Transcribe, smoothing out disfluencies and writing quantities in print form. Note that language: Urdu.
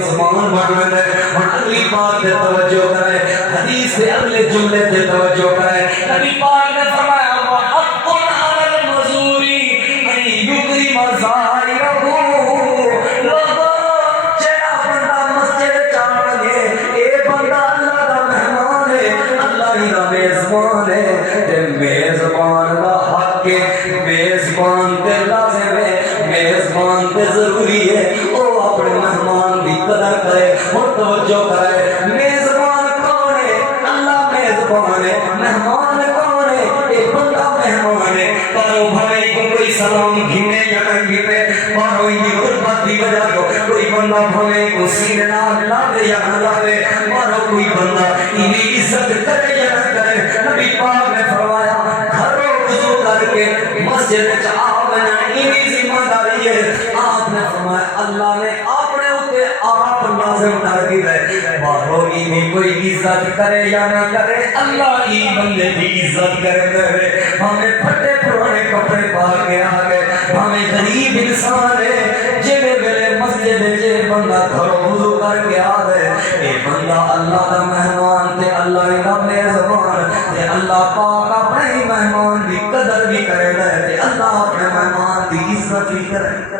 زمان بڑھنے اور اگلی بات پہ توجہ کرے، حدیث سے اگلے جملے پہ توجہ کرے۔ نبی پاک نے فرمایا وَحَقٌّ عَلَى الْمَزُورِ أَن يُكْرِمَ زَائِرَهُ۔ لوگوں جڑا بندہ مسجد جان لگے، اے بندہ اللہ دا مہمان ہے، اللہ ہی دا میزبان ہے، تے میزبان دا حق ہے، میزبان تے لازم ہے، میزبان تے ضروری ہے، او اپنے مہمان دی قدر کرے اور توجہ کرے۔ میزبان کون ہے؟ اللہ میزبان ہے۔ مہمان کون ہے؟ ایک بندہ مہمان ہے۔ پرو بھائی کو کوئی سلام گھنے یا نہ گھنے، پرو ہی غربت کی وجہ تو کوئی بندہ بھائی کو سینے نہ لاوے یا نہ لاوے، پرو کوئی بندہ انہیں عزت کرے یا نہ کرے۔ نبی پاک نے فرمایا گھروں وضو کر کے مسجد آونا انہیں ذمہ داری ہے۔ آپ نے فرمایا اللہ نے اپنے اوپر آپ لازم کر دی ہے، باہروں انہیں کوئی عزت کرے یا نہ کرے، اللہ ہی بندے دی عزت کرے دے۔ ہمیں پھٹے پرانے کپڑے پا کے آ گئے، ہمیں غریب انسان ہے جنہیں میرے مسجد جے بندہ گھروں وضو کر کے آ گئے، اے بندہ اللہ دا مہمان تے اللہ دا میزبان تے اللہ پاک اپنے ہی مہمان دی قدر بھی کرے تے اللہ اپنے مہمان دی عزت بھی کرے۔